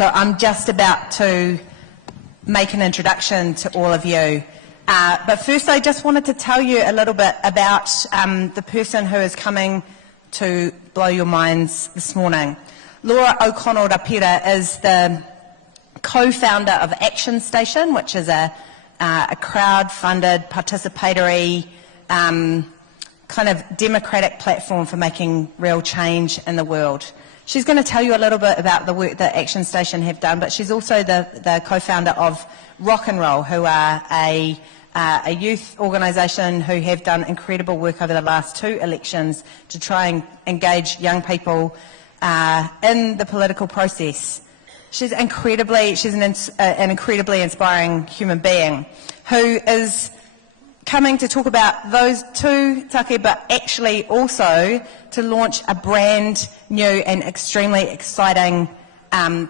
So I'm just about to make an introduction to all of you. But first I just wanted to tell you a little bit about the person who is coming to blow your minds this morning. Laura O'Connell-Rapira is the co-founder of Action Station, which is a crowd-funded, participatory, kind of democratic platform for making real change in the world. She's going to tell you a little bit about the work that Action Station have done, but she's also the co-founder of Rock and Roll, who are a youth organisation who have done incredible work over the last 2 elections to try and engage young people in the political process. She's an incredibly inspiring human being who is coming to talk about those 2 take, but actually also to launch a brand new and extremely exciting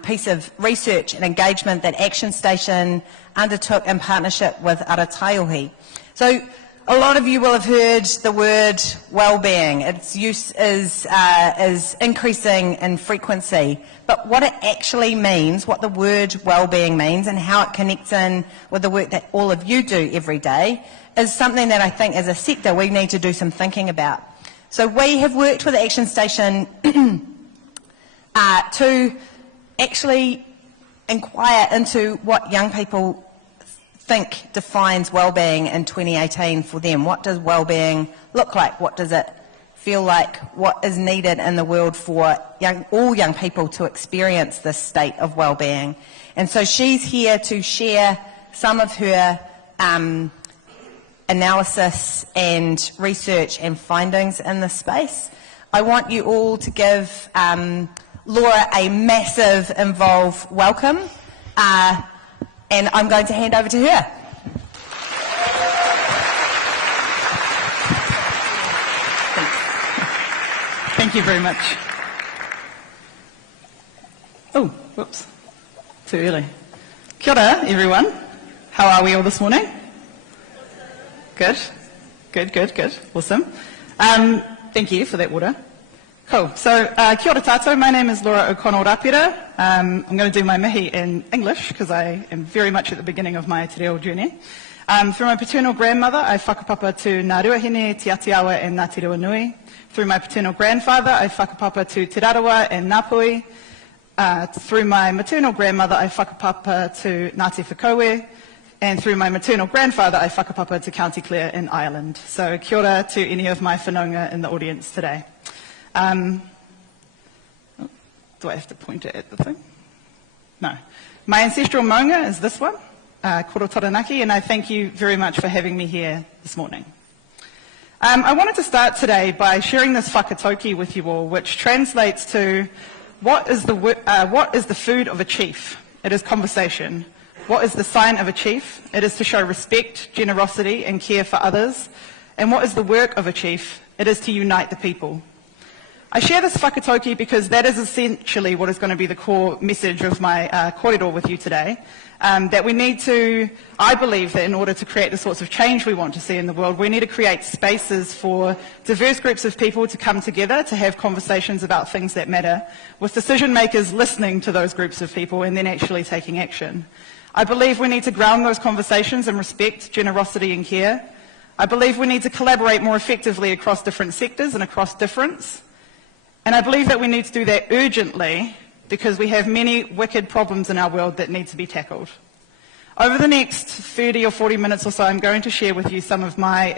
piece of research and engagement that Action Station undertook in partnership with Arataiohi. So a lot of you will have heard the word wellbeing. Its use is increasing in frequency, but what it actually means, what the word wellbeing means and how it connects in with the work that all of you do every day is something that I think as a sector we need to do some thinking about. So we have worked with Action Station to actually inquire into what young people think defines wellbeing in 2018 for them. What does wellbeing look like? What does it feel like? What is needed in the world for all young people to experience this state of wellbeing? And so she's here to share some of her analysis and research and findings in this space. I want you all to give Laura a massive INVOLVE welcome, and I'm going to hand over to her. Thank you very much. Oh, whoops, too early. Kia ora, everyone. How are we all this morning? Good, good, good, good, awesome. Thank you for that water. Cool, so kia ora tātou, my name is Laura O'Connell-Rapira. I'm going to do my mihi in English because I am very much at the beginning of my te reo journey. Through my paternal grandmother, I whakapapa to Ngā Ruahine, Te Atiawa and Ngā Te Ruanui. Through my paternal grandfather, I whakapapa to Te Rarawa and Ngāpui. Through my maternal grandmother, I whakapapa to Ngāti Whakaue. And through my maternal grandfather, I whakapapa to County Clare in Ireland. So kia ora to any of my whanaunga in the audience today. Do I have to point it at the thing? No. My ancestral maunga is this one, Koro Taranaki, and I thank you very much for having me here this morning. I wanted to start today by sharing this whakatauki with you all, which translates to what is the food of a chief? It is conversation. What is the sign of a chief? It is to show respect, generosity and care for others. And what is the work of a chief? It is to unite the people. I share this whakatauki because that is essentially what is going to be the core message of my kōrero with you today. That we need to, I believe that in order to create the sorts of change we want to see in the world, we need to create spaces for diverse groups of people to come together, to have conversations about things that matter, with decision makers listening to those groups of people and then actually taking action. I believe we need to ground those conversations in respect, generosity and care. I believe we need to collaborate more effectively across different sectors and across difference. And I believe that we need to do that urgently because we have many wicked problems in our world that need to be tackled. Over the next 30 or 40 minutes or so, I'm going to share with you some of my,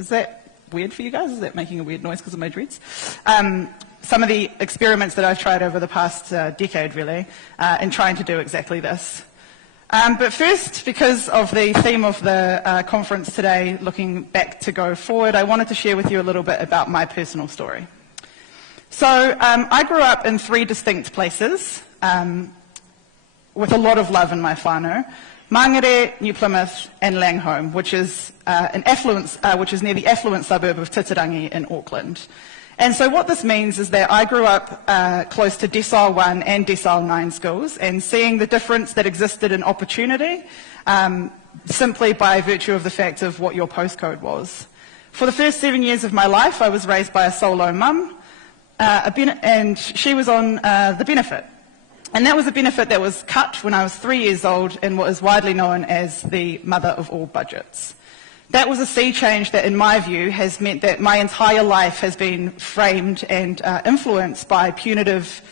is that weird for you guys? Is that making a weird noise because of my dreads? Some of the experiments that I've tried over the past decade, really, in trying to do exactly this. But first, because of the theme of the conference today, looking back to go forward, I wanted to share with you a little bit about my personal story. So I grew up in 3 distinct places with a lot of love in my whānau. Mangere, New Plymouth and Langholm, which is which is near the affluent suburb of Titirangi in Auckland. And so what this means is that I grew up close to Decile 1 and Decile 9 schools, and seeing the difference that existed in opportunity simply by virtue of the fact of what your postcode was. For the first 7 years of my life, I was raised by a solo mum, and she was on the benefit. And that was a benefit that was cut when I was 3 years old and what is widely known as the mother of all budgets. That was a sea change that, in my view, has meant that my entire life has been framed and influenced by punitive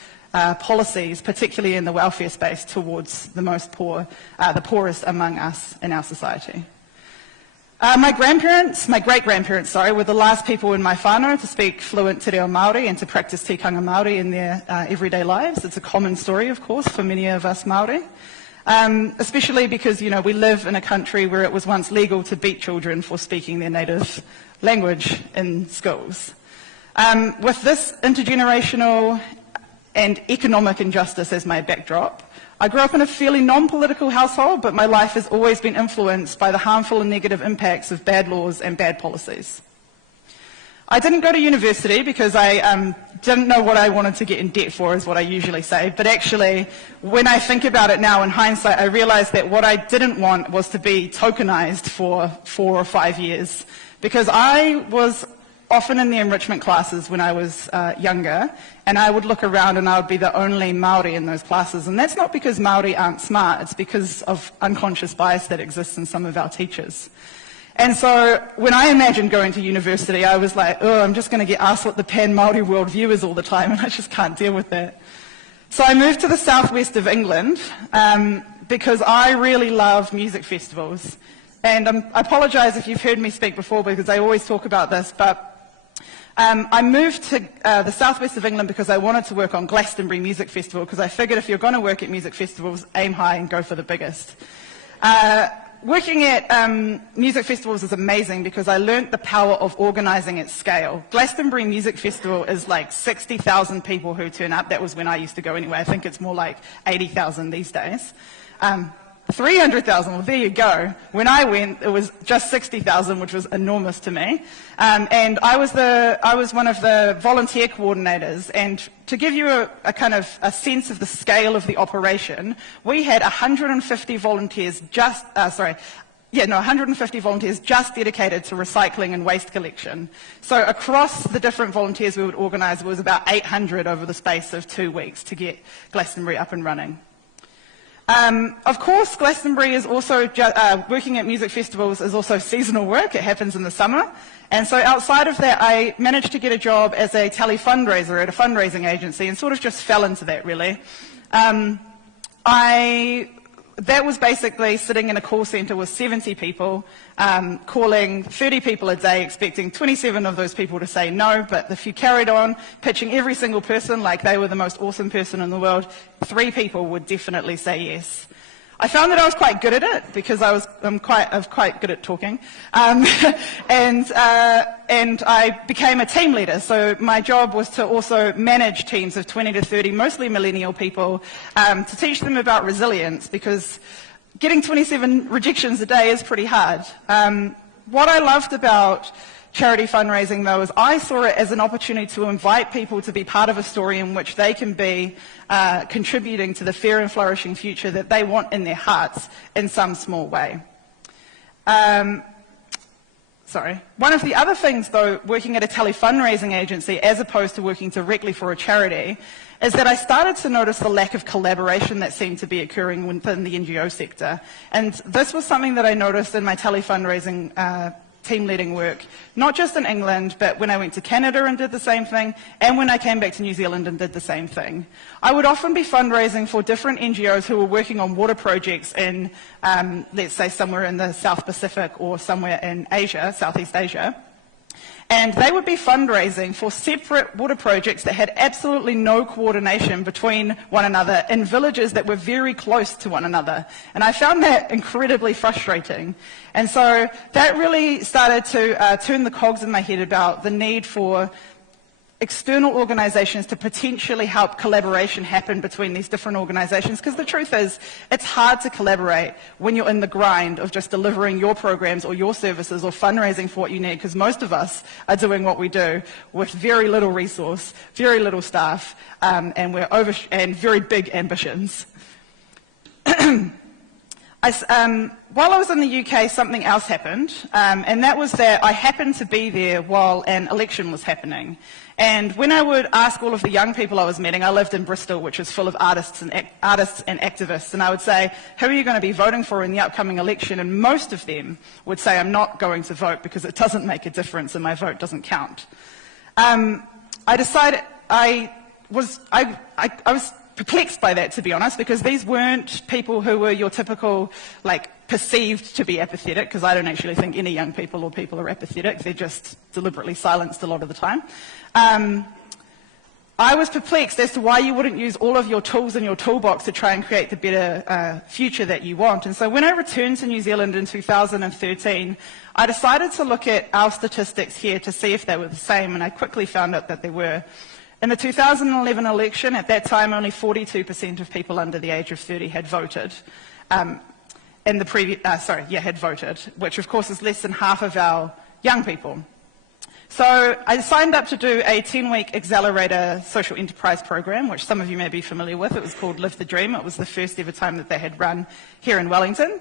policies, particularly in the welfare space, towards the most poor, the poorest among us in our society. My great-grandparents, were the last people in my whānau to speak fluent te reo Māori and to practice tikanga Māori in their everyday lives. It's a common story, of course, for many of us Māori, especially because, we live in a country where it was once legal to beat children for speaking their native language in schools. With this intergenerational and economic injustice as my backdrop, I grew up in a fairly non-political household, but my life has always been influenced by the harmful and negative impacts of bad laws and bad policies. I didn't go to university because I didn't know what I wanted to get in debt for, is what I usually say, but actually, when I think about it now in hindsight, I realise that what I didn't want was to be tokenised for 4 or 5 years, because I was often in the enrichment classes when I was younger, and I would look around and I would be the only Māori in those classes. And that's not because Māori aren't smart, it's because of unconscious bias that exists in some of our teachers. And so when I imagined going to university, I was like, oh, I'm just going to get asked what the pan-Māori worldview is all the time, and I just can't deal with that. So I moved to the southwest of England because I really love music festivals. And I apologise if you've heard me speak before because I always talk about this, but I moved to the southwest of England because I wanted to work on Glastonbury Music Festival, because I figured if you're going to work at music festivals, aim high and go for the biggest. Working at music festivals is amazing because I learnt the power of organising at scale. Glastonbury Music Festival is like 60,000 people who turn up. That was when I used to go anyway. I think it's more like 80,000 these days. 300,000, well there you go. When I went, it was just 60,000, which was enormous to me. And I was one of the volunteer coordinators, and to give you a kind of a sense of the scale of the operation, we had 150 volunteers 150 volunteers just dedicated to recycling and waste collection. So across the different volunteers we would organise, it was about 800 over the space of 2 weeks to get Glastonbury up and running. Of course, Glastonbury is also, working at music festivals is also seasonal work. It happens in the summer. And so outside of that, I managed to get a job as a tele-fundraiser at a fundraising agency and sort of just fell into that, really. That was basically sitting in a call centre with 70 people, calling 30 people a day, expecting 27 of those people to say no, but if you carried on pitching every single person like they were the most awesome person in the world, 3 people would definitely say yes. I found that I was quite good at it because I'm quite good at talking, and I became a team leader. So my job was to also manage teams of 20 to 30, mostly millennial people, to teach them about resilience, because getting 27 rejections a day is pretty hard. What I loved about charity fundraising, though, is I saw it as an opportunity to invite people to be part of a story in which they can be contributing to the fair and flourishing future that they want in their hearts in some small way. One of the other things, though, working at a tele-fundraising agency as opposed to working directly for a charity, is that I started to notice the lack of collaboration that seemed to be occurring within the NGO sector. And this was something that I noticed in my tele-fundraising team leading work, not just in England, but when I went to Canada and did the same thing, and when I came back to New Zealand and did the same thing. I would often be fundraising for different NGOs who were working on water projects in, let's say, somewhere in the South Pacific or somewhere in Asia, Southeast Asia. And they would be fundraising for separate water projects that had absolutely no coordination between one another in villages that were very close to one another. And I found that incredibly frustrating. And so that really started to turn the cogs in my head about the need for external organisations to potentially help collaboration happen between these different organisations, because the truth is it's hard to collaborate when you're in the grind of just delivering your programs or your services or fundraising for what you need, because most of us are doing what we do with very little resource, very little staff, and very big ambitions. while I was in the UK, something else happened, and that was that I happened to be there while an election was happening. And when I would ask all of the young people I was meeting, I lived in Bristol, which is full of artists and activists, and I would say, who are you going to be voting for in the upcoming election? And most of them would say, I'm not going to vote because it doesn't make a difference and my vote doesn't count. I decided I was perplexed by that, to be honest, because these weren't people who were your typical, perceived to be apathetic, because I don't actually think any young people or people are apathetic. They're just deliberately silenced a lot of the time. I was perplexed as to why you wouldn't use all of your tools in your toolbox to try and create the better future that you want. And so when I returned to New Zealand in 2013, I decided to look at our statistics here to see if they were the same, and I quickly found out that they were. In the 2011 election, at that time, only 42% of people under the age of 30 had voted. Had voted, which of course is less than half of our young people. So I signed up to do a 10-week accelerator social enterprise program, which some of you may be familiar with. It was called Live the Dream. It was the first ever time that they had run here in Wellington.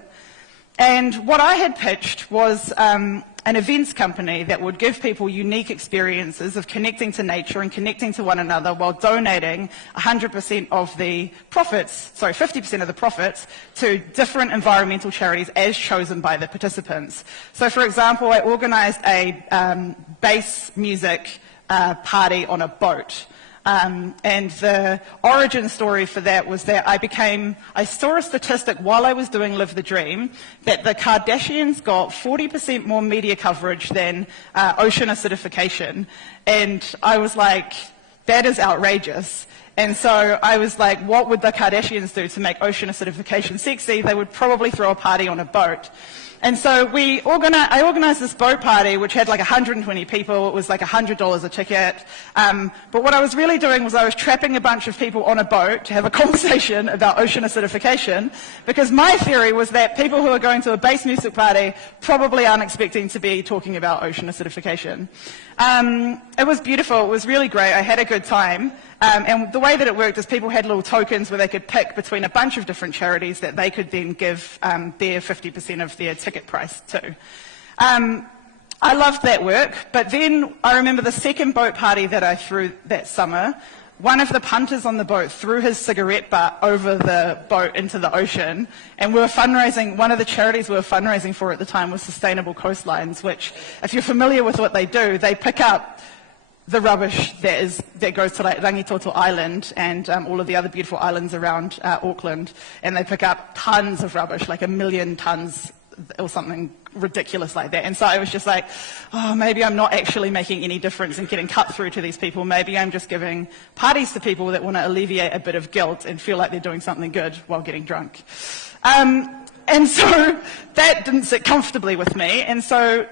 And what I had pitched was an events company that would give people unique experiences of connecting to nature and connecting to one another while donating 100% of the profits, 50% of the profits to different environmental charities as chosen by the participants. So for example, I organised a bass music party on a boat. And the origin story for that was that I saw a statistic while I was doing Live the Dream that the Kardashians got 40% more media coverage than ocean acidification. And I was like, that is outrageous. And so I was like, what would the Kardashians do to make ocean acidification sexy? They would probably throw a party on a boat. And so I organised this boat party, which had 120 people. It was $100 a ticket. But what I was really doing was I was trapping a bunch of people on a boat to have a conversation about ocean acidification, because my theory was that people who are going to a bass music party probably aren't expecting to be talking about ocean acidification. It was beautiful. It was really great. I had a good time. And the way that it worked is people had little tokens where they could pick between a bunch of different charities that they could then give their 50% of their ticket price to. I loved that work, but then I remember the second boat party that I threw that summer, one of the punters on the boat threw his cigarette butt over the boat into the ocean, and we were fundraising, one of the charities we were fundraising for at the time was Sustainable Coastlines, which, if you're familiar with what they do, they pick up the rubbish that goes to Rangitoto Island and all of the other beautiful islands around Auckland, and they pick up tons of rubbish, 1 million tons or something ridiculous like that. And so I was just like, oh, maybe I'm not actually making any difference in getting cut through to these people. Maybe I'm just giving parties to people that want to alleviate a bit of guilt and feel like they're doing something good while getting drunk. And so that didn't sit comfortably with me. And so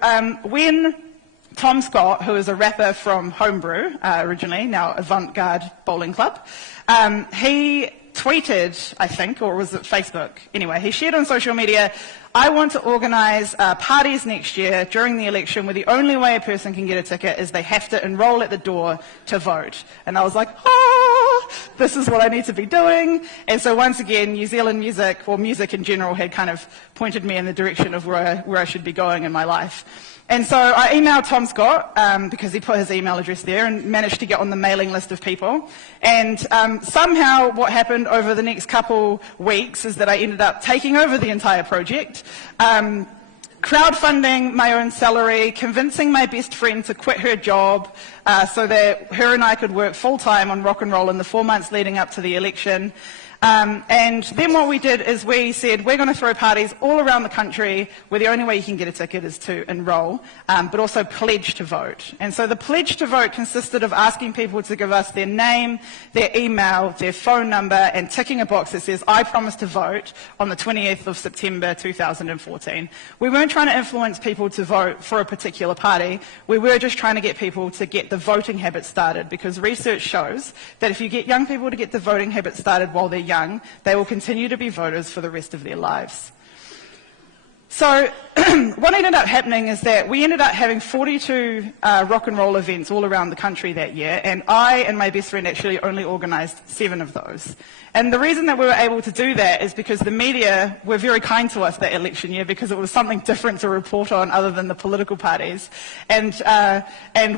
when Tom Scott, who is a rapper from Homebrew originally, now Avant-Garde Bowling Club, he tweeted, I think, or was it Facebook? Anyway, he shared on social media, I want to organise parties next year during the election where the only way a person can get a ticket is they have to enrol at the door to vote. And I was like, this is what I need to be doing. And so once again, New Zealand music, or music in general, had kind of pointed me in the direction of where I should be going in my life. And so I emailed Tom Scott, because he put his email address there, and managed to get on the mailing list of people. And somehow what happened over the next couple weeks is that I ended up taking over the entire project, crowdfunding my own salary, convincing my best friend to quit her job so that her and I could work full-time on rock and roll in the 4 months leading up to the election. And then what we did is we said, we're going to throw parties all around the country where the only way you can get a ticket is to enrol, but also pledge to vote. And so the pledge to vote consisted of asking people to give us their name, their email, their phone number, and ticking a box that says, I promise to vote on the 28th of September 2014. We weren't trying to influence people to vote for a particular party. We were just trying to get people to get the voting habit started, because research shows that if you get young people to get the voting habit started while they're young, they will continue to be voters for the rest of their lives. So what ended up happening is that we ended up having 42 rock and roll events all around the country that year, and I and my best friend actually only organised 7 of those. And the reason that we were able to do that is because the media were very kind to us that election year, because it was something different to report on other than the political parties. And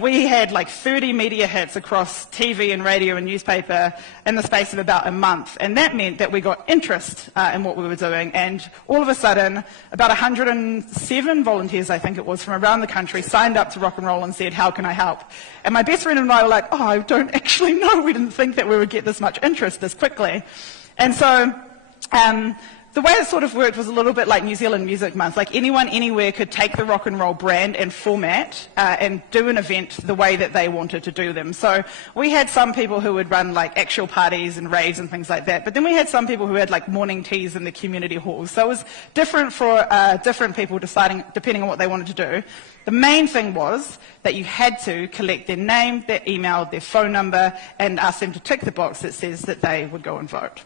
we had like 30 media hits across TV and radio and newspaper in the space of about a month. And that meant that we got interest in what we were doing. And all of a sudden, about 107 volunteers, I think it was, from around the country signed up to rock and roll and said, how can I help? And my best friend and I were like, oh, I don't actually know. We didn't think that we would get this much interest this quickly. And so the way it sort of worked was a little bit like New Zealand Music Month. Like anyone, anywhere could take the rock and roll brand and format and do an event the way that they wanted to do them. So we had some people who would run like actual parties and raves and things like that. But then we had some people who had like morning teas in the community halls. So it was different for different people deciding, depending on what they wanted to do. The main thing was that you had to collect their name, their email, their phone number, and ask them to tick the box that says that they would go and vote.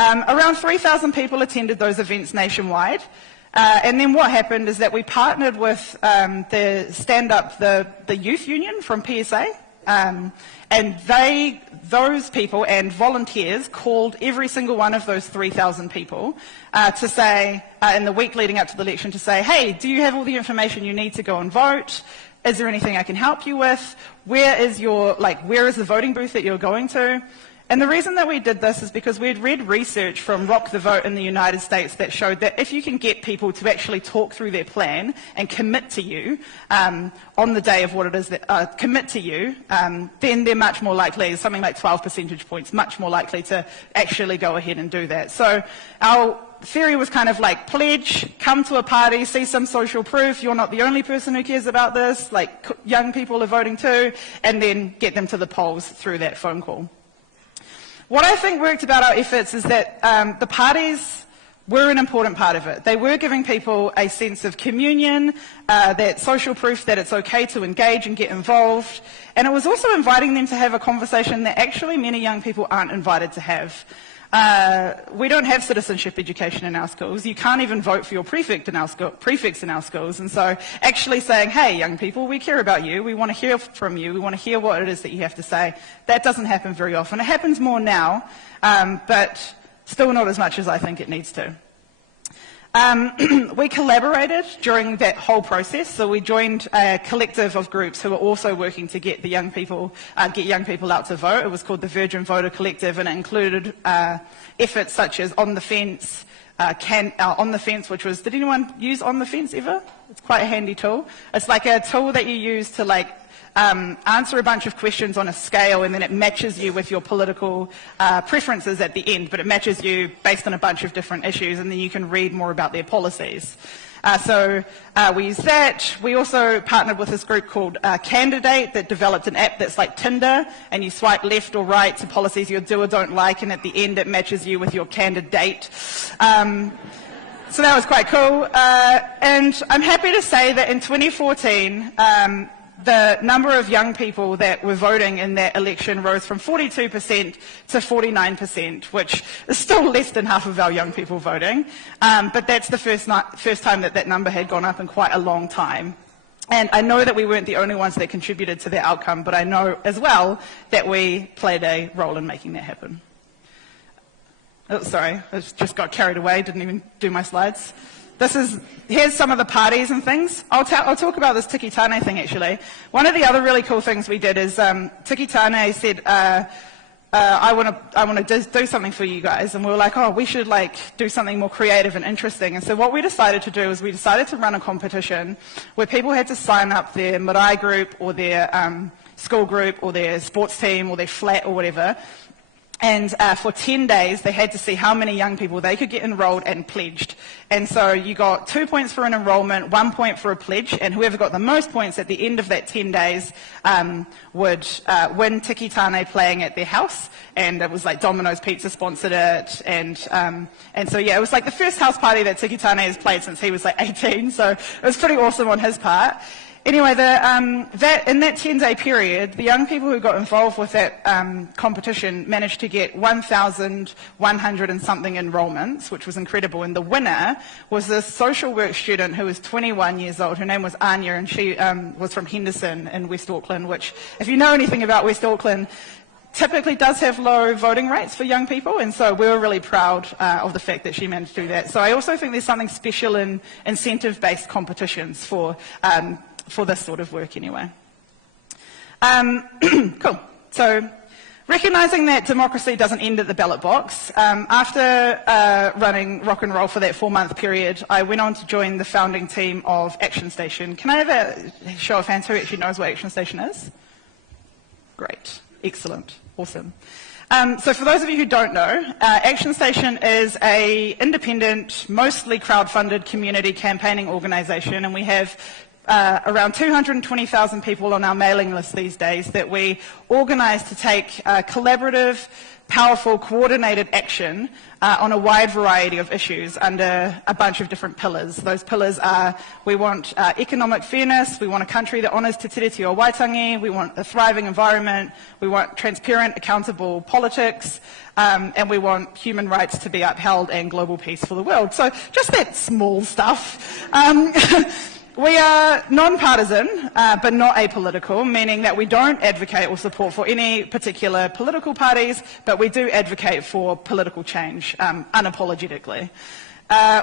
Around 3,000 people attended those events nationwide. And then what happened is that we partnered with the Stand Up, the youth union from PSA. And those people and volunteers called every single one of those 3,000 people to say, in the week leading up to the election, to say, hey, do you have all the information you need to go and vote? Is there anything I can help you with? Where is the voting booth that you're going to? And the reason that we did this is because we had read research from Rock the Vote in the United States that showed that if you can get people to actually talk through their plan and commit to you on the day of what it is that commit to you, then they're much more likely, something like 12 percentage points, much more likely to actually go ahead and do that. So our theory was kind of like pledge, come to a party, see some social proof, you're not the only person who cares about this, like young people are voting too, and then get them to the polls through that phone call. What I think worked about our efforts is that the parties were an important part of it. They were giving people a sense of communion, that social proof that it's okay to engage and get involved, and it was also inviting them to have a conversation that actually many young people aren't invited to have. We don't have citizenship education in our schools. You can't even vote for your prefects in our schools. And so actually saying, hey, young people, we care about you. We want to hear from you. We want to hear what it is that you have to say. That doesn't happen very often. It happens more now, but still not as much as I think it needs to. We collaborated during that whole process, so we joined a collective of groups who were also working to get the young people out to vote. It was called the Virgin Voter Collective, and it included efforts such as On the Fence, On the Fence, which was, did anyone use On the Fence ever? It's quite a handy tool. It's like a tool that you use to answer a bunch of questions on a scale, and then it matches you with your political preferences at the end, but it matches you based on a bunch of different issues, and then you can read more about their policies. So we used that. We also partnered with this group called Candidate that developed an app that's like Tinder, and you swipe left or right to policies you do or don't like, and at the end it matches you with your candidate. So that was quite cool. And I'm happy to say that in 2014, the number of young people that were voting in that election rose from 42% to 49%, which is still less than half of our young people voting. But that's the first time that that number had gone up in quite a long time. And I know that we weren't the only ones that contributed to the outcome, but I know as well that we played a role in making that happen. Oh, sorry, I just got carried away, didn't even do my slides. Here's some of the parties and things. I'll talk about this Tiki Tāne thing actually. One of the other really cool things we did is Tiki Tāne said, I want to do something for you guys, and we were like, oh, we should do something more creative and interesting. And so what we decided to do is we decided to run a competition where people had to sign up their marae group or their school group or their sports team or their flat or whatever. And for 10 days, they had to see how many young people they could get enrolled and pledged. And so you got 2 points for an enrolment, 1 point for a pledge, and whoever got the most points at the end of that 10 days would win Tiki Tāne playing at their house. And it was like Domino's Pizza sponsored it. And so, yeah, it was like the first house party that Tiki Tāne has played since he was like 18. So it was pretty awesome on his part. Anyway, in that 10-day period, the young people who got involved with that competition managed to get 1,100 and something enrolments, which was incredible. And the winner was this social work student who was 21 years old. Her name was Anya, and she was from Henderson in West Auckland, which, if you know anything about West Auckland, typically does have low voting rates for young people, and so we were really proud of the fact that she managed to do that. So I also think there's something special in incentive-based competitions for this sort of work anyway. Cool. So recognising that democracy doesn't end at the ballot box, after running rock and roll for that 4-month period, I went on to join the founding team of Action Station. Can I have a show of hands who actually knows what Action Station is? Great. Excellent. Awesome. So for those of you who don't know, Action Station is an independent, mostly crowd-funded community campaigning organisation, and we have around 220,000 people on our mailing list these days that we organise to take collaborative, powerful, coordinated action on a wide variety of issues under a bunch of different pillars. Those pillars are, we want economic fairness, we want a country that honours Te Tiriti o Waitangi, we want a thriving environment, we want transparent, accountable politics, and we want human rights to be upheld and global peace for the world. So just that small stuff. We are non-partisan, but not apolitical, meaning that we don't advocate or support for any particular political parties, but we do advocate for political change unapologetically.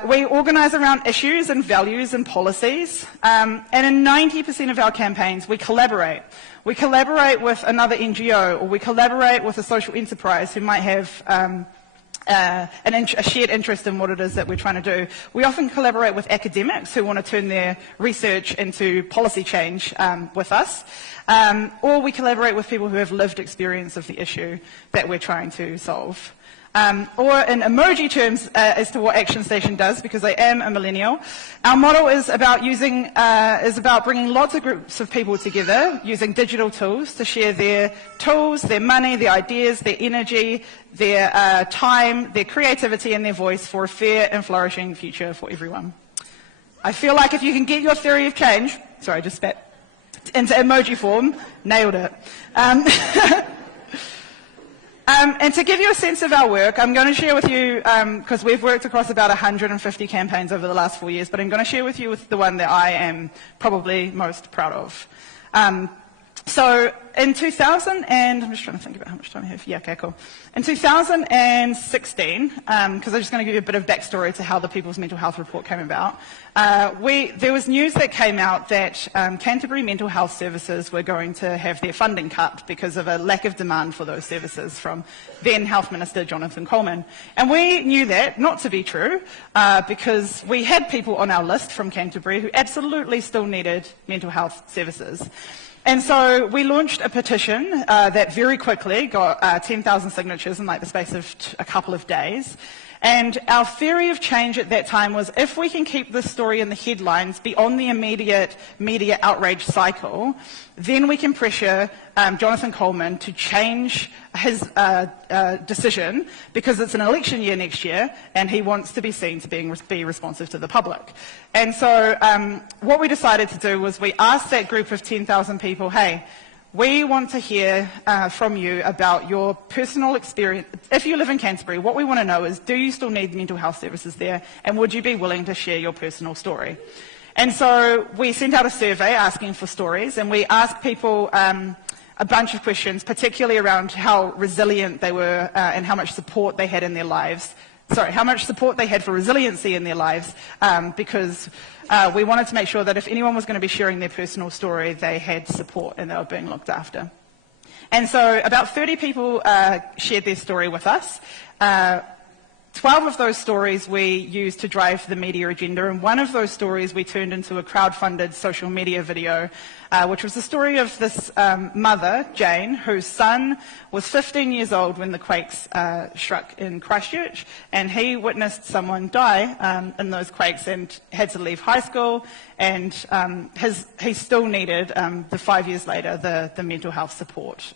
We organise around issues and values and policies, and in 90% of our campaigns we collaborate. We collaborate with another NGO, or we collaborate with a social enterprise who might have a shared interest in what it is that we're trying to do. We often collaborate with academics who want to turn their research into policy change with us, or we collaborate with people who have lived experience of the issue that we're trying to solve. Or in emoji terms as to what Action Station does, because I am a millennial, our model is about bringing lots of groups of people together using digital tools to share their tools, their money, their ideas, their energy, their time, their creativity and their voice for a fair and flourishing future for everyone. I feel like if you can get your theory of change, sorry, I just spat, into emoji form, nailed it. And to give you a sense of our work, I'm going to share with you, because we've worked across about 150 campaigns over the last 4 years, but I'm going to share with you the one that I am probably most proud of. So in 2000, and I'm just trying to think about how much time I have. Yeah, okay, cool. In 2016, because I'm just going to give you a bit of backstory to how the People's Mental Health Report came about, there was news that came out that Canterbury Mental Health Services were going to have their funding cut because of a lack of demand for those services from then Health Minister Jonathan Coleman. And we knew that not to be true because we had people on our list from Canterbury who absolutely still needed mental health services. And so we launched a petition that very quickly got 10,000 signatures in like the space of a couple of days. And our theory of change at that time was, if we can keep this story in the headlines beyond the immediate media outrage cycle, then we can pressure Jonathan Coleman to change his decision, because it's an election year next year and he wants to be seen to be responsive to the public. And so what we decided to do was we asked that group of 10,000 people, hey, we want to hear from you about your personal experience. If you live in Canterbury, what we want to know is, do you still need mental health services there, and would you be willing to share your personal story? And so we sent out a survey asking for stories, and we asked people a bunch of questions, particularly around how resilient they were and how much support they had in their lives. Sorry, how much support they had for resiliency in their lives, because we wanted to make sure that if anyone was going to be sharing their personal story, they had support and they were being looked after. And so about 30 people shared their story with us. 12 of those stories we used to drive the media agenda, and one of those stories we turned into a crowd-funded social media video, which was the story of this mother, Jane, whose son was 15 years old when the quakes struck in Christchurch, and he witnessed someone die in those quakes and had to leave high school, and he still needed, 5 years later, the mental health support.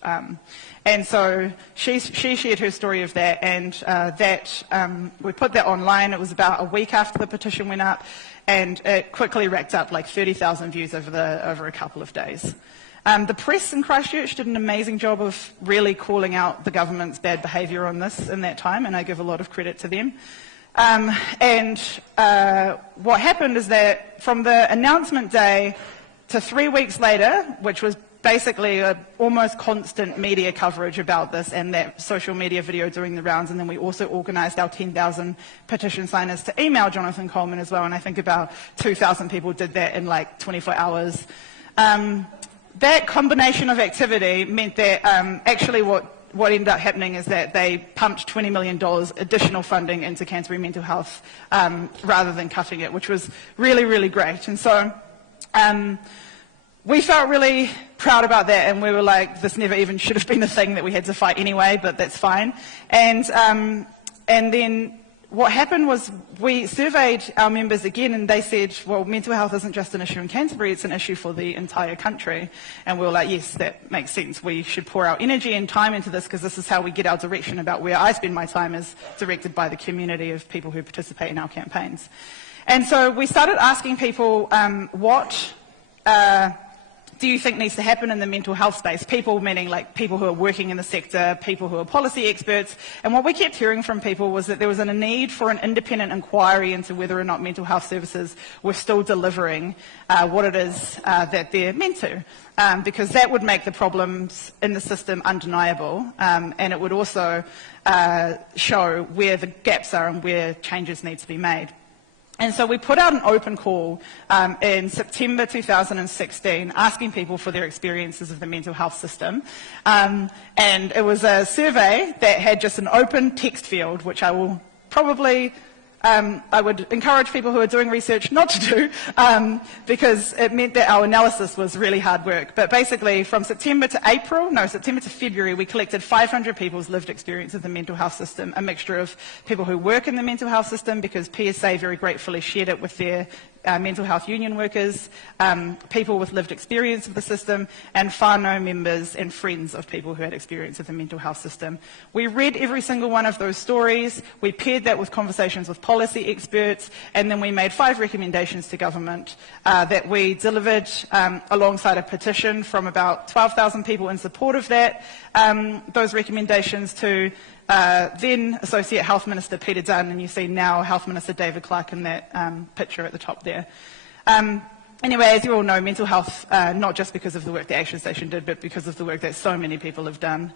And so she shared her story of that, and that we put that online. It was about a week after the petition went up, and it quickly racked up like 30,000 views over a couple of days. The press in Christchurch did an amazing job of really calling out the government's bad behaviour on this in that time, and I give a lot of credit to them. What happened is that from the announcement day to 3 weeks later, which was basically almost constant media coverage about this and that social media video doing the rounds, and then we also organised our 10,000 petition signers to email Jonathan Coleman as well, and I think about 2,000 people did that in like 24 hours. That combination of activity meant that actually what ended up happening is that they pumped $20 million additional funding into Canterbury mental health rather than cutting it, which was really, really great. And so we felt really proud about that, and we were like, this never even should have been the thing that we had to fight anyway, but that's fine. And then what happened was we surveyed our members again, and they said, well, mental health isn't just an issue in Canterbury, it's an issue for the entire country. And we were like, yes, that makes sense. We should pour our energy and time into this because this is how we get our direction about where I spend my time is directed by the community of people who participate in our campaigns. And so we started asking people, what do you think needs to happen in the mental health space? People meaning like people who are working in the sector, people who are policy experts. And what we kept hearing from people was that there was a need for an independent inquiry into whether or not mental health services were still delivering what it is that they're meant to. Because that would make the problems in the system undeniable, and it would also show where the gaps are and where changes need to be made. And so we put out an open call in September 2016 asking people for their experiences of the mental health system. And it was a survey that had just an open text field, which I will probably, I would encourage people who are doing research not to do, because it meant that our analysis was really hard work. But basically from September to February, we collected 500 people's lived experience of the mental health system, a mixture of people who work in the mental health system, because PSA very gratefully shared it with their mental health union workers, people with lived experience of the system, and whānau members and friends of people who had experience of the mental health system. We read every single one of those stories, we paired that with conversations with policy experts, and then we made 5 recommendations to government that we delivered alongside a petition from about 12,000 people in support of that. Those recommendations to then Associate Health Minister Peter Dunn, and you see now Health Minister David Clark in that picture at the top there. Anyway, as you all know, mental health, not just because of the work the Action Station did, but because of the work that so many people have done,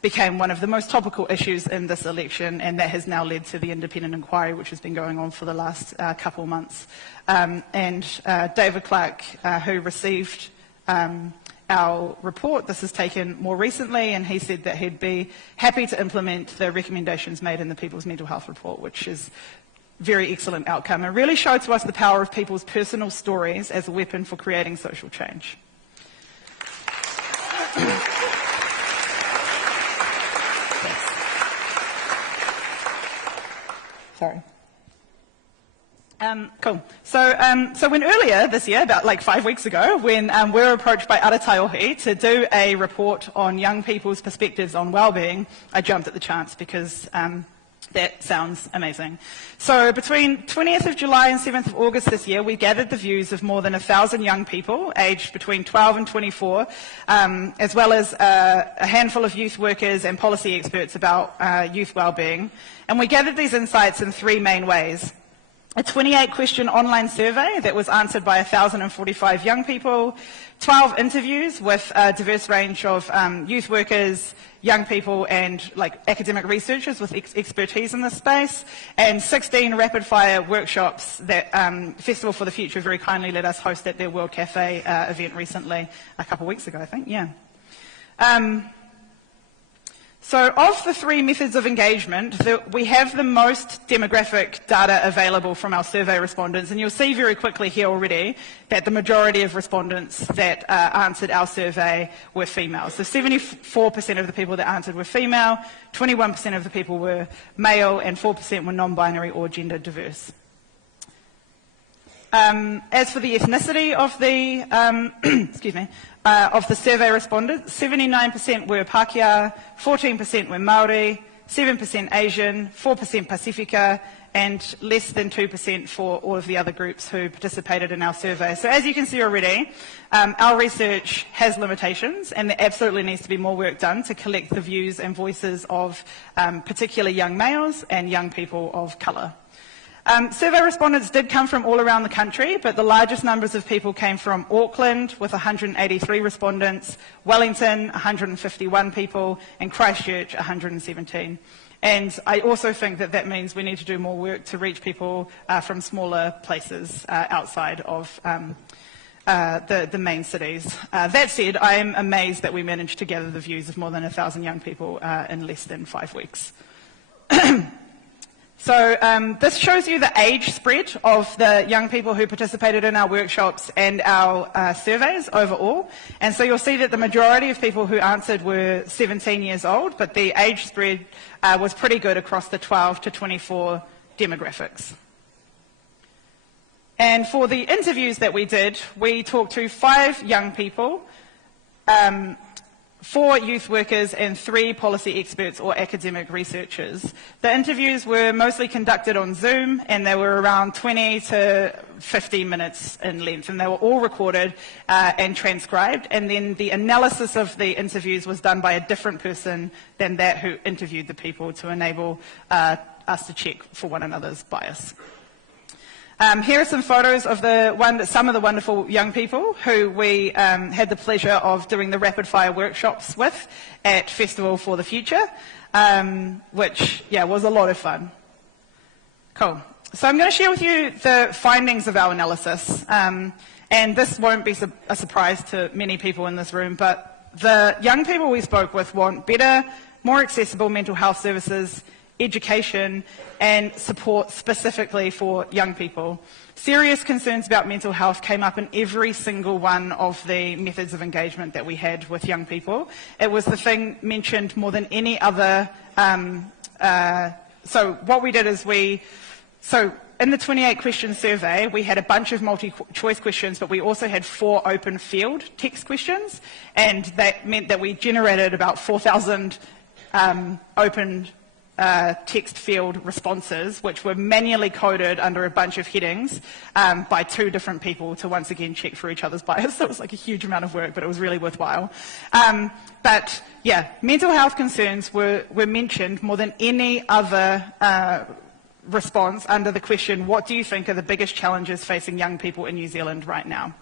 became one of the most topical issues in this election, and that has now led to the independent inquiry, which has been going on for the last couple of months. David Clark, who received our report, this has taken more recently, and he said that he'd be happy to implement the recommendations made in the People's Mental Health Report, which is a very excellent outcome, and really showed to us the power of people's personal stories as a weapon for creating social change. Sorry. Cool. So when earlier this year, about like 5 weeks ago, when we were approached by Arataiohi to do a report on young people's perspectives on wellbeing, I jumped at the chance because that sounds amazing. So between 20th of July and 7th of August this year, we gathered the views of more than 1,000 young people aged between 12 and 24, as well as a handful of youth workers and policy experts about youth wellbeing. And we gathered these insights in 3 main ways. A 28-question online survey that was answered by 1,045 young people, 12 interviews with a diverse range of youth workers, young people and like academic researchers with expertise in this space, and 16 rapid-fire workshops that Festival for the Future very kindly let us host at their World Cafe event recently, a couple of weeks ago, I think, yeah. So of the 3 methods of engagement, we have the most demographic data available from our survey respondents, and you'll see very quickly here already that the majority of respondents that answered our survey were female. So 74% of the people that answered were female, 21% of the people were male, and 4% were non-binary or gender diverse. As for the ethnicity of the, of the survey respondents, 79% were Pākehā, 14% were Māori, 7% Asian, 4% Pacifica, and less than 2% for all of the other groups who participated in our survey. So as you can see already, our research has limitations, and there absolutely needs to be more work done to collect the views and voices of particularly young males and young people of colour. Survey respondents did come from all around the country, but the largest numbers of people came from Auckland with 183 respondents, Wellington 151 people, and Christchurch 117. And I also think that that means we need to do more work to reach people from smaller places outside of the main cities. That said, I am amazed that we managed to gather the views of more than 1,000 young people in less than 5 weeks. So this shows you the age spread of the young people who participated in our workshops and our surveys overall. And so you'll see that the majority of people who answered were 17 years old, but the age spread was pretty good across the 12 to 24 demographics. And for the interviews that we did, we talked to 5 young people, 4 youth workers and 3 policy experts or academic researchers. The interviews were mostly conducted on Zoom, and they were around 20 to 50 minutes in length, and they were all recorded and transcribed, and then the analysis of the interviews was done by a different person than that who interviewed the people to enable us to check for one another's bias. Here are some photos of some of the wonderful young people who we had the pleasure of doing the rapid fire workshops with at Festival for the Future, which, was a lot of fun. Cool. So I'm going to share with you the findings of our analysis, and this won't be a surprise to many people in this room, but the young people we spoke with want better, more accessible mental health services, education and support specifically for young people. Serious concerns about mental health came up in every single one of the methods of engagement that we had with young people. It was the thing mentioned more than any other. So what we did is in the 28 question survey, we had a bunch of multi-choice questions, but we also had 4 open field text questions, and that meant that we generated about 4,000 open text field responses, which were manually coded under a bunch of headings by 2 different people to once again check for each other's bias. So it was like a huge amount of work, but it was really worthwhile. But yeah, mental health concerns were mentioned more than any other response under the question, what do you think are the biggest challenges facing young people in New Zealand right now?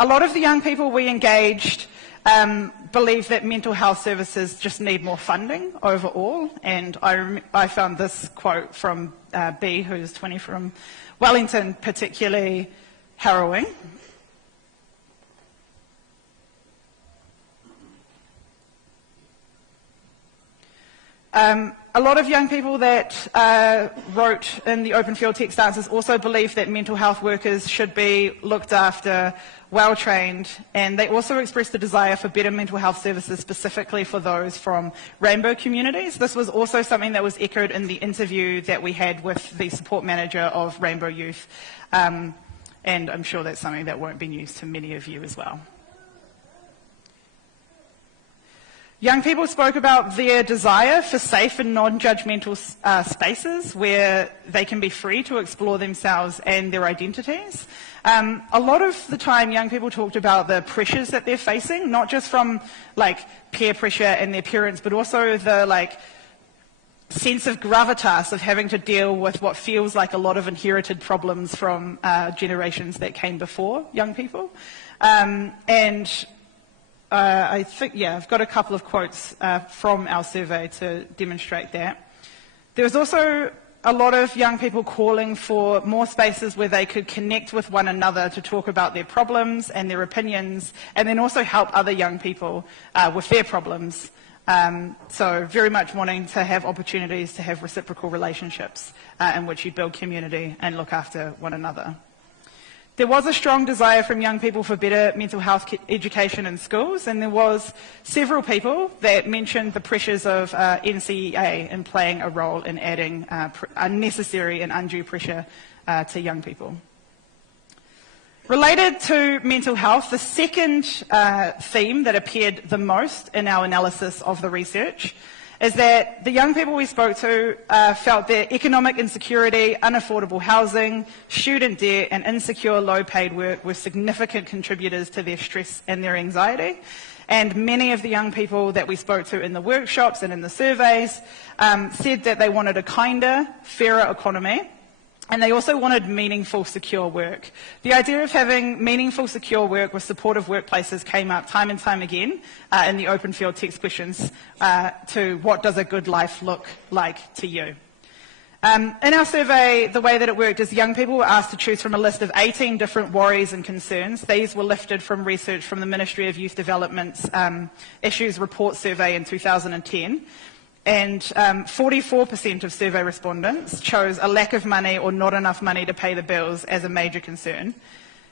A lot of the young people we engaged believe that mental health services just need more funding overall, and I found this quote from B, who's 20 from Wellington, particularly harrowing. A lot of young people that wrote in the open field text answers also believe that mental health workers should be looked after, well-trained, and they also expressed a desire for better mental health services specifically for those from rainbow communities. This was also something that was echoed in the interview that we had with the support manager of Rainbow Youth, and I'm sure that's something that won't be news to many of you as well. Young people spoke about their desire for safe and non-judgmental spaces where they can be free to explore themselves and their identities. A lot of the time, young people talked about the pressures that they're facing, not just from peer pressure and their parents, but also the sense of gravitas of having to deal with what feels like a lot of inherited problems from generations that came before young people. I think, I've got a couple of quotes from our survey to demonstrate that. There was also a lot of young people calling for more spaces where they could connect with one another to talk about their problems and their opinions, and then also help other young people with their problems. So very much wanting to have opportunities to have reciprocal relationships in which you build community and look after one another. There was a strong desire from young people for better mental health education in schools, and there was several people that mentioned the pressures of NCEA in playing a role in adding unnecessary and undue pressure to young people. Related to mental health, the second theme that appeared the most in our analysis of the research is that the young people we spoke to felt that economic insecurity, unaffordable housing, student debt and insecure low-paid work were significant contributors to their stress and their anxiety. And many of the young people that we spoke to in the workshops and in the surveys said that they wanted a kinder, fairer economy, and they also wanted meaningful, secure work. The idea of having meaningful, secure work with supportive workplaces came up time and time again in the open field text questions to what does a good life look like to you. In our survey, the way that it worked is young people were asked to choose from a list of 18 different worries and concerns. These were lifted from research from the Ministry of Youth Development's Issues Report Survey in 2010. And 44% of survey respondents chose a lack of money or not enough money to pay the bills as a major concern.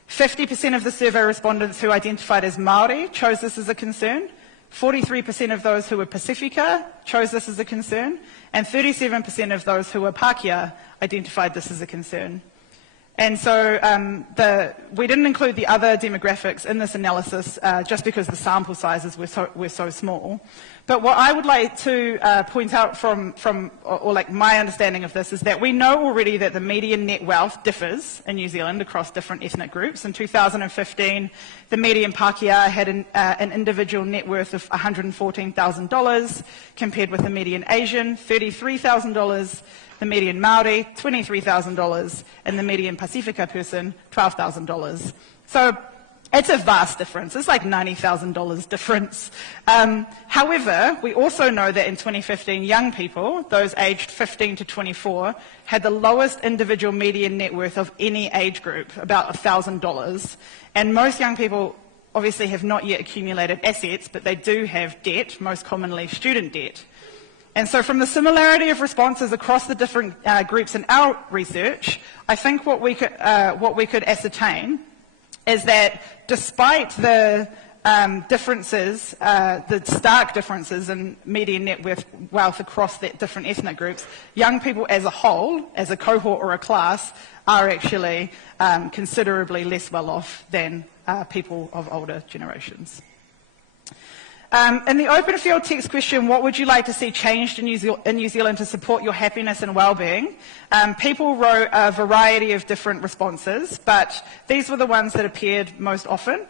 50% of the survey respondents who identified as Māori chose this as a concern. 43% of those who were Pasifika chose this as a concern. And 37% of those who were Pākehā identified this as a concern. And so we didn't include the other demographics in this analysis just because the sample sizes were so small. But what I would like to point out from like my understanding of this is that we know already that the median net wealth differs in New Zealand across different ethnic groups. In 2015, the median Pākehā had an individual net worth of $114,000 compared with the median Asian, $33,000, the median Māori, $23,000, and the median Pasifika person, $12,000. So it's a vast difference. It's like $90,000 difference. However, we also know that in 2015, young people, those aged 15 to 24, had the lowest individual median net worth of any age group, about $1,000. And most young people obviously have not yet accumulated assets, but they do have debt, most commonly student debt. And so from the similarity of responses across the different groups in our research, I think what we could ascertain is that despite the differences, the stark differences in median net wealth across the different ethnic groups, young people as a whole, as a cohort or a class, are actually considerably less well off than people of older generations. In the open field text question, what would you like to see changed in New Zealand to support your happiness and well-being? People wrote a variety of different responses, but these were the ones that appeared most often.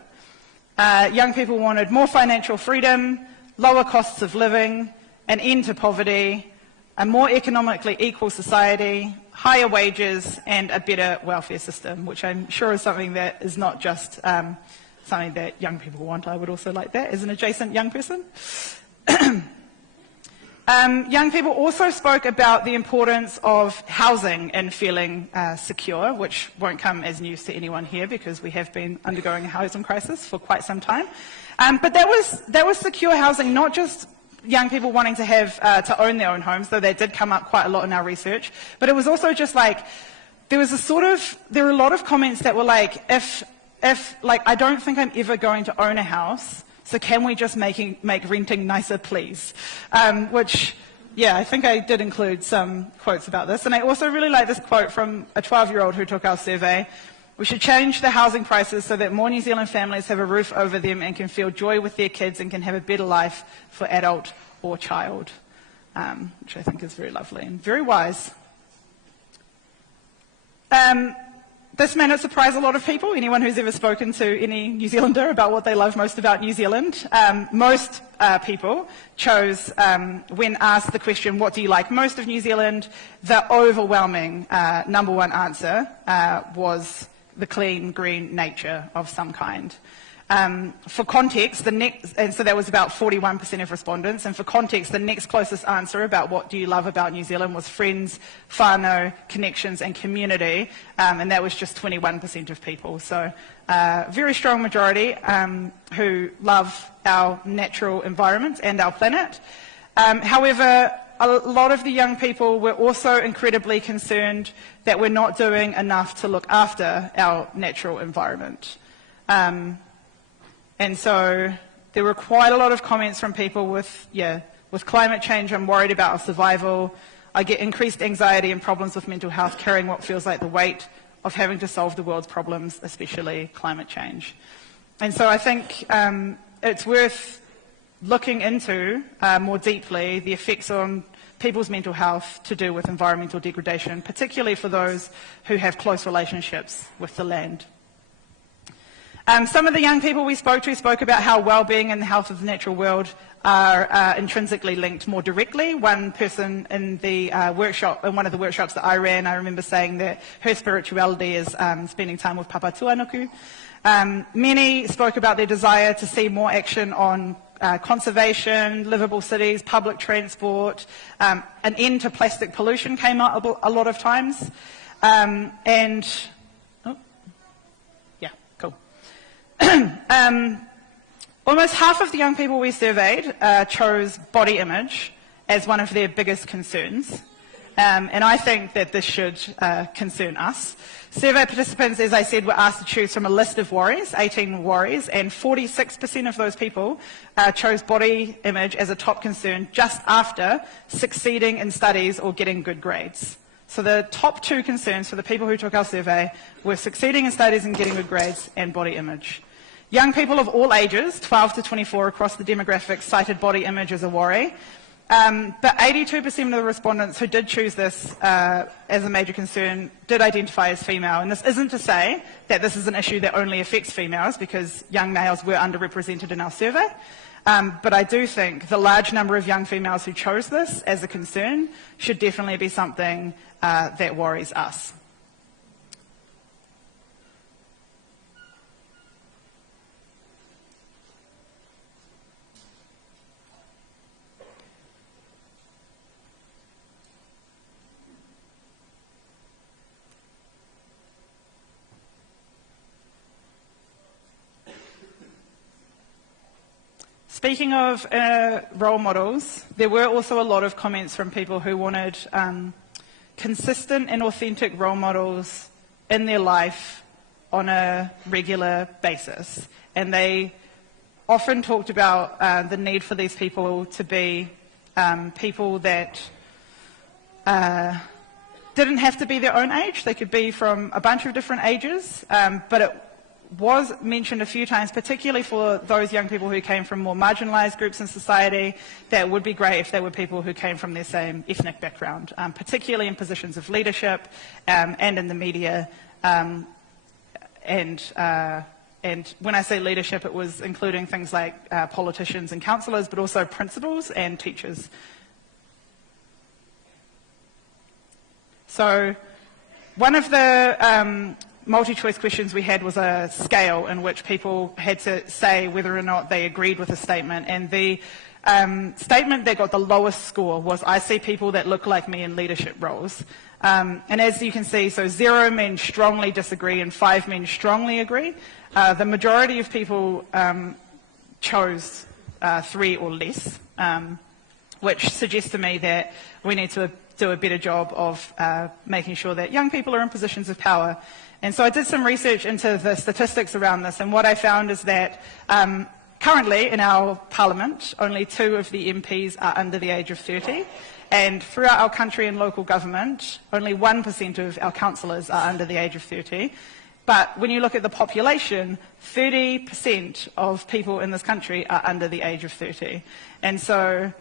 Young people wanted more financial freedom, lower costs of living, an end to poverty, a more economically equal society, higher wages, and a better welfare system, which I'm sure is something that is not just something that young people want. I would also like that as an adjacent young person. Young people also spoke about the importance of housing and feeling secure, which won't come as news to anyone here because we have been undergoing a housing crisis for quite some time. But that was secure housing, not just young people wanting to have to own their own homes, though that did come up quite a lot in our research. But it was also just like there were a lot of comments that were like, if like, I don't think I'm ever going to own a house, so can we just make renting nicer, please? Which, yeah, I think I did include some quotes about this. And I also really like this quote from a 12-year-old who took our survey. We should change the housing prices so that more New Zealand families have a roof over them and can feel joy with their kids and can have a better life for adult or child, which I think is very lovely and very wise. This may not surprise a lot of people, anyone who's ever spoken to any New Zealander about what they love most about New Zealand. Most people chose, when asked the question, what do you like most of New Zealand, the overwhelming number one answer was the clean, green nature of some kind. For context, and so that was about 41% of respondents, and for context, the next closest answer about what do you love about New Zealand was friends, whānau, connections and community, and that was just 21% of people. So very strong majority who love our natural environment and our planet. However, a lot of the young people were also incredibly concerned that we're not doing enough to look after our natural environment. And so there were quite a lot of comments from people with climate change, I'm worried about our survival. I get increased anxiety and problems with mental health carrying what feels like the weight of having to solve the world's problems, especially climate change. And so I think it's worth looking into more deeply the effects on people's mental health to do with environmental degradation, particularly for those who have close relationships with the land. Some of the young people we spoke to spoke about how well-being and the health of the natural world are intrinsically linked more directly. One person in the workshop, in one of the workshops that I ran, I remember saying that her spirituality is spending time with Papa Tuanuku. Many spoke about their desire to see more action on conservation, livable cities, public transport, an end to plastic pollution came up a lot of times. Almost half of the young people we surveyed chose body image as one of their biggest concerns. And I think that this should concern us. Survey participants, as I said, were asked to choose from a list of worries, 18 worries, and 46% of those people chose body image as a top concern just after succeeding in studies or getting good grades. So the top two concerns for the people who took our survey were succeeding in studies and getting good grades and body image. Young people of all ages, 12 to 24 across the demographics, cited body image as a worry. But 82% of the respondents who did choose this as a major concern did identify as female. And this isn't to say that this is an issue that only affects females, because young males were underrepresented in our survey. But I do think the large number of young females who chose this as a concern should definitely be something that worries us. Speaking of role models, there were also a lot of comments from people who wanted consistent and authentic role models in their life on a regular basis. And they often talked about the need for these people to be people that didn't have to be their own age. They could be from a bunch of different ages, but it was mentioned a few times, particularly for those young people who came from more marginalised groups in society, that it would be great if they were people who came from their same ethnic background, particularly in positions of leadership and in the media. And when I say leadership, it was including things like politicians and councillors, but also principals and teachers. So one of the multi-choice questions we had was a scale in which people had to say whether or not they agreed with a statement, and the statement that got the lowest score was, "I see people that look like me in leadership roles." And as you can see, so 0 means strongly disagree and 5 means strongly agree. The majority of people chose 3 or less, which suggests to me that we need to do a better job of making sure that young people are in positions of power. And so I did some research into the statistics around this, and what I found is that currently in our parliament, only 2 of the MPs are under the age of 30, and throughout our country and local government, only 1% of our councillors are under the age of 30. But when you look at the population, 30% of people in this country are under the age of 30. And so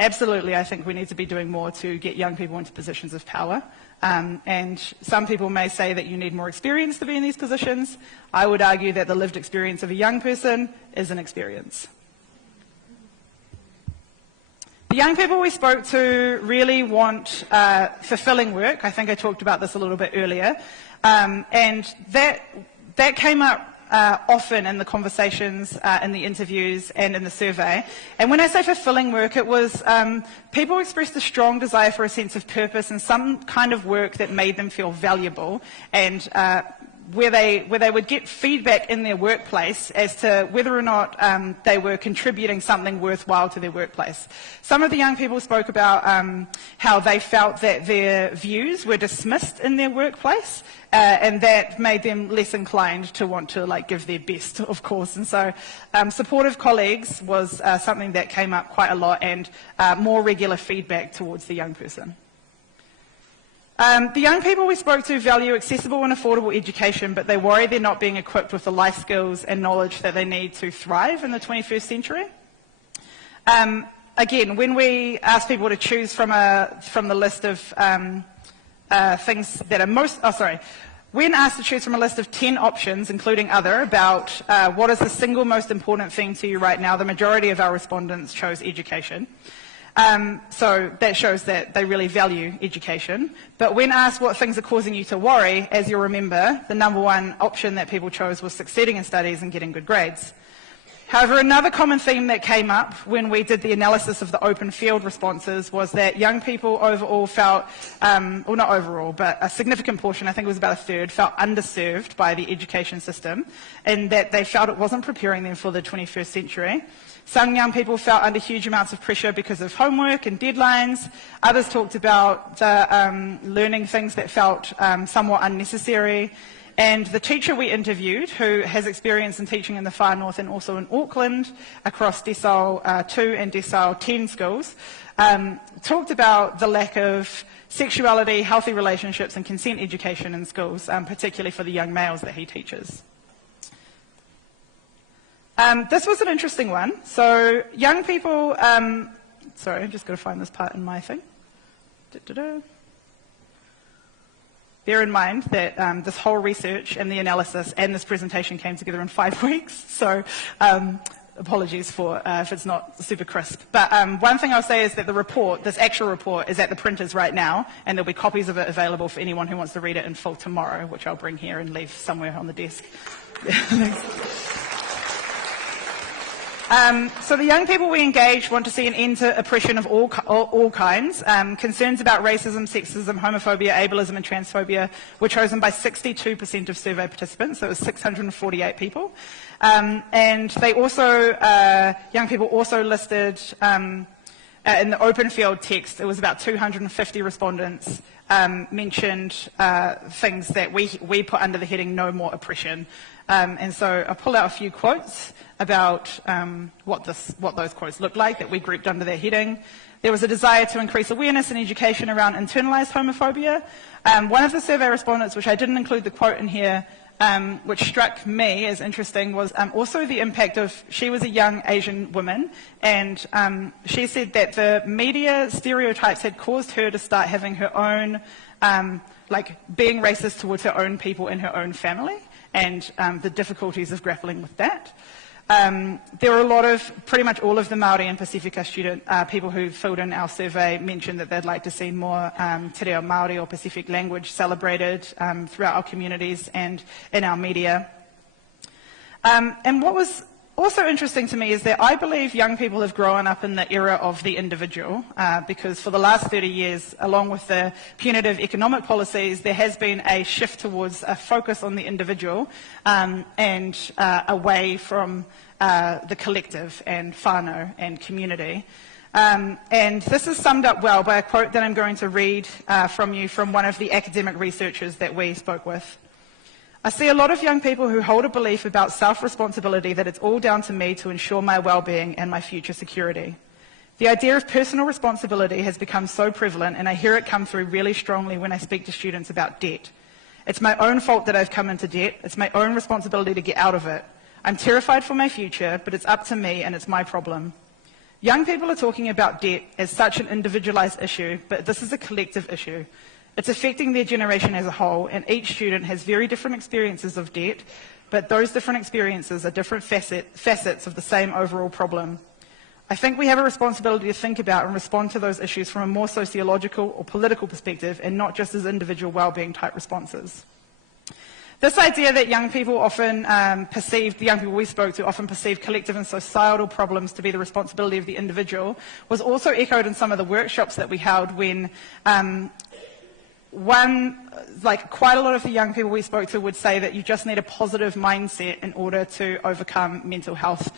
absolutely, I think we need to be doing more to get young people into positions of power. And some people may say that you need more experience to be in these positions. I would argue that the lived experience of a young person is an experience. The young people we spoke to really want fulfilling work. I think I talked about this a little bit earlier. And that came up often in the conversations, in the interviews and in the survey. And when I say fulfilling work, it was people expressed a strong desire for a sense of purpose and some kind of work that made them feel valuable, and where they would get feedback in their workplace as to whether or not they were contributing something worthwhile to their workplace. Some of the young people spoke about how they felt that their views were dismissed in their workplace, and that made them less inclined to want to give their best, of course. And so supportive colleagues was something that came up quite a lot, and more regular feedback towards the young person. The young people we spoke to value accessible and affordable education, but they worry they're not being equipped with the life skills and knowledge that they need to thrive in the 21st century. Again, when we ask people to choose from the list of things that are when asked to choose from a list of 10 options, including other, about what is the single most important thing to you right now, the majority of our respondents chose education. So that shows that they really value education. But when asked what things are causing you to worry, as you'll remember, the number one option that people chose was succeeding in studies and getting good grades. However, another common theme that came up when we did the analysis of the open field responses was that young people overall felt, well not overall, but a significant portion, I think it was about a third, felt underserved by the education system, and that they felt it wasn't preparing them for the 21st century. Some young people felt under huge amounts of pressure because of homework and deadlines. Others talked about learning things that felt somewhat unnecessary. And the teacher we interviewed, who has experience in teaching in the far north and also in Auckland across Decile 2 and Decile 10 schools, talked about the lack of sexuality, healthy relationships and consent education in schools, particularly for the young males that he teaches. This was an interesting one. So young people, sorry, I've just got to find this part in my thing. Bear in mind that this whole research and the analysis and this presentation came together in 5 weeks, so apologies for if it's not super crisp. But one thing I'll say is that the report, this actual report, is at the printers right now, and there'll be copies of it available for anyone who wants to read it in full tomorrow, which I'll bring here and leave somewhere on the desk. So the young people we engaged want to see an end to oppression of all kinds. Concerns about racism, sexism, homophobia, ableism and transphobia were chosen by 62% of survey participants, so it was 648 people. And they also, young people also listed, in the open field text, it was about 250 respondents mentioned things that we put under the heading "No More Oppression." And so I pull out a few quotes about what those quotes look like that we grouped under that heading. There was a desire to increase awareness and education around internalised homophobia. One of the survey respondents, which I didn't include the quote in here, which struck me as interesting, was also the impact of, she was a young Asian woman, and she said that the media stereotypes had caused her to start having her own, like being racist towards her own people in her own family, and the difficulties of grappling with that. There were a lot of, pretty much all of the Māori and Pasifika people who filled in our survey mentioned that they'd like to see more te reo Māori or Pacific language celebrated throughout our communities and in our media. And what was also interesting to me is that I believe young people have grown up in the era of the individual, because for the last 30 years, along with the punitive economic policies, there has been a shift towards a focus on the individual and away from the collective and whānau and community. And this is summed up well by a quote that I'm going to read from one of the academic researchers that we spoke with. I see a lot of young people who hold a belief about self-responsibility that it's all down to me to ensure my well-being and my future security. The idea of personal responsibility has become so prevalent, and I hear it come through really strongly when I speak to students about debt. It's my own fault that I've come into debt. It's my own responsibility to get out of it. I'm terrified for my future, but it's up to me and it's my problem. Young people are talking about debt as such an individualized issue, but this is a collective issue. It's affecting their generation as a whole, and each student has very different experiences of debt, but those different experiences are different facets of the same overall problem. I think we have a responsibility to think about and respond to those issues from a more sociological or political perspective, and not just as individual well-being type responses. This idea that young people often the young people we spoke to often perceive collective and societal problems to be the responsibility of the individual was also echoed in some of the workshops that we held when quite a lot of the young people we spoke to would say that you just need a positive mindset in order to overcome mental health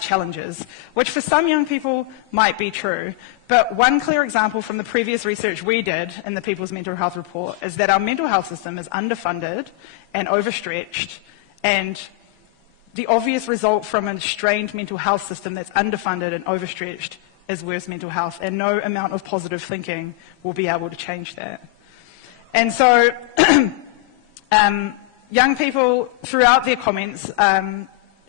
challenges, which for some young people might be true. But one clear example from the previous research we did in the People's Mental Health Report is that our mental health system is underfunded and overstretched, and the obvious result from a strained mental health system that's underfunded and overstretched is worse mental health, and no amount of positive thinking will be able to change that. And so young people throughout their comments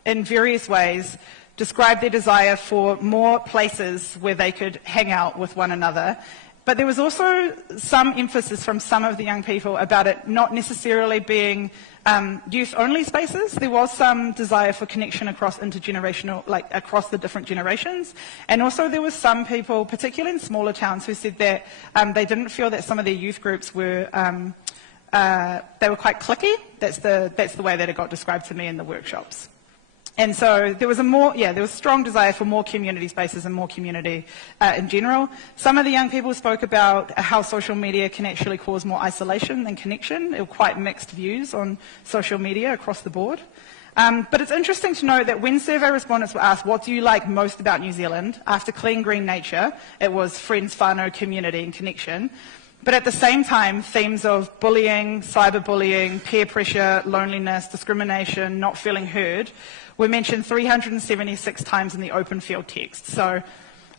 in various ways described their desire for more places where they could hang out with one another. But there was also some emphasis from some of the young people about it not necessarily being youth-only spaces. There was some desire for connection across intergenerational, like across the different generations. And also there was some people, particularly in smaller towns, who said that they didn't feel that some of their youth groups were, they were quite cliquey. That's the way that it got described to me in the workshops. And so there was there was strong desire for more community spaces and more community in general. Some of the young people spoke about how social media can actually cause more isolation than connection. There were quite mixed views on social media across the board. But it's interesting to note that when survey respondents were asked, what do you like most about New Zealand? After clean, green nature, it was friends, whānau, community and connection. But at the same time, themes of bullying, cyberbullying, peer pressure, loneliness, discrimination, not feeling heard were mentioned 376 times in the open field text. So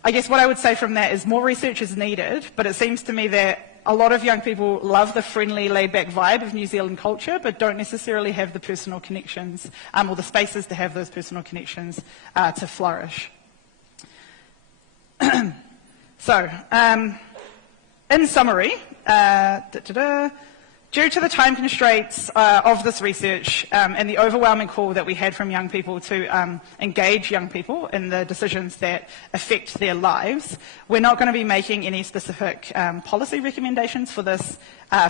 I guess what I would say from that is more research is needed, but it seems to me that a lot of young people love the friendly, laid-back vibe of New Zealand culture, but don't necessarily have the personal connections or the spaces to have those personal connections to flourish. So, in summary, due to the time constraints of this research and the overwhelming call that we had from young people to engage young people in the decisions that affect their lives, we're not going to be making any specific policy recommendations for this,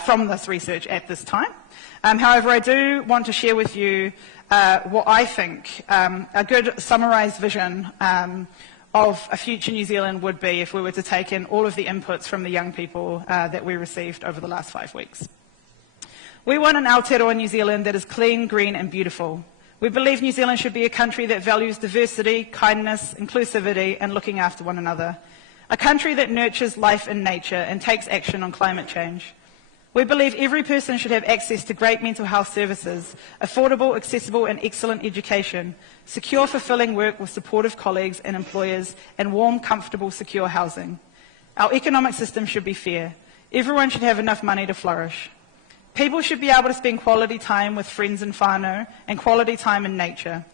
from this research at this time. However, I do want to share with you what I think a good summarised vision of a future New Zealand would be if we were to take in all of the inputs from the young people that we received over the last 5 weeks. We want an Aotearoa New Zealand that is clean, green and beautiful. We believe New Zealand should be a country that values diversity, kindness, inclusivity and looking after one another. A country that nurtures life in nature and takes action on climate change. We believe every person should have access to great mental health services, affordable, accessible and excellent education, secure, fulfilling work with supportive colleagues and employers, and warm, comfortable, secure housing. Our economic system should be fair. Everyone should have enough money to flourish. People should be able to spend quality time with friends and whānau and quality time in nature.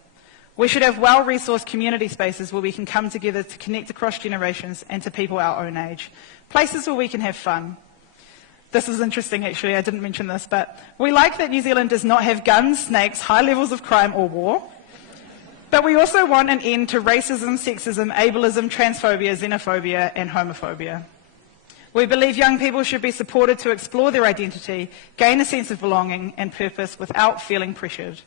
We should have well-resourced community spaces where we can come together to connect across generations and to people our own age. Places where we can have fun. This is interesting actually, I didn't mention this, but we like that New Zealand does not have guns, snakes, high levels of crime or war. But we also want an end to racism, sexism, ableism, transphobia, xenophobia and homophobia. We believe young people should be supported to explore their identity, gain a sense of belonging and purpose without feeling pressured.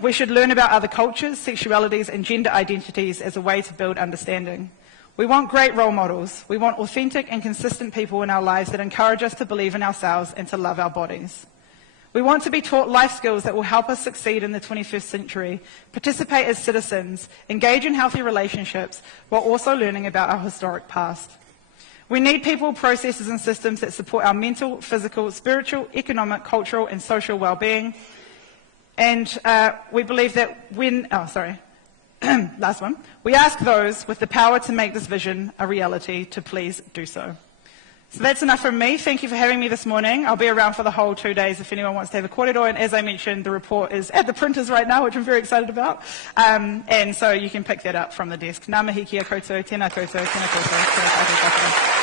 We should learn about other cultures, sexualities and gender identities as a way to build understanding. We want great role models. We want authentic and consistent people in our lives that encourage us to believe in ourselves and to love our bodies. We want to be taught life skills that will help us succeed in the 21st century, participate as citizens, engage in healthy relationships, while also learning about our historic past. We need people, processes and systems that support our mental, physical, spiritual, economic, cultural and social well-being. And we believe that last one, we ask those with the power to make this vision a reality to please do so. So that's enough from me. Thank you for having me this morning. I'll be around for the whole 2 days if anyone wants to have a kōrero. And as I mentioned, the report is at the printers right now, which I'm very excited about. And so you can pick that up from the desk. Ngā mihi kia koutou, tēnā koutou, tēnā koutou, tēnā koutou, tēnā koutou.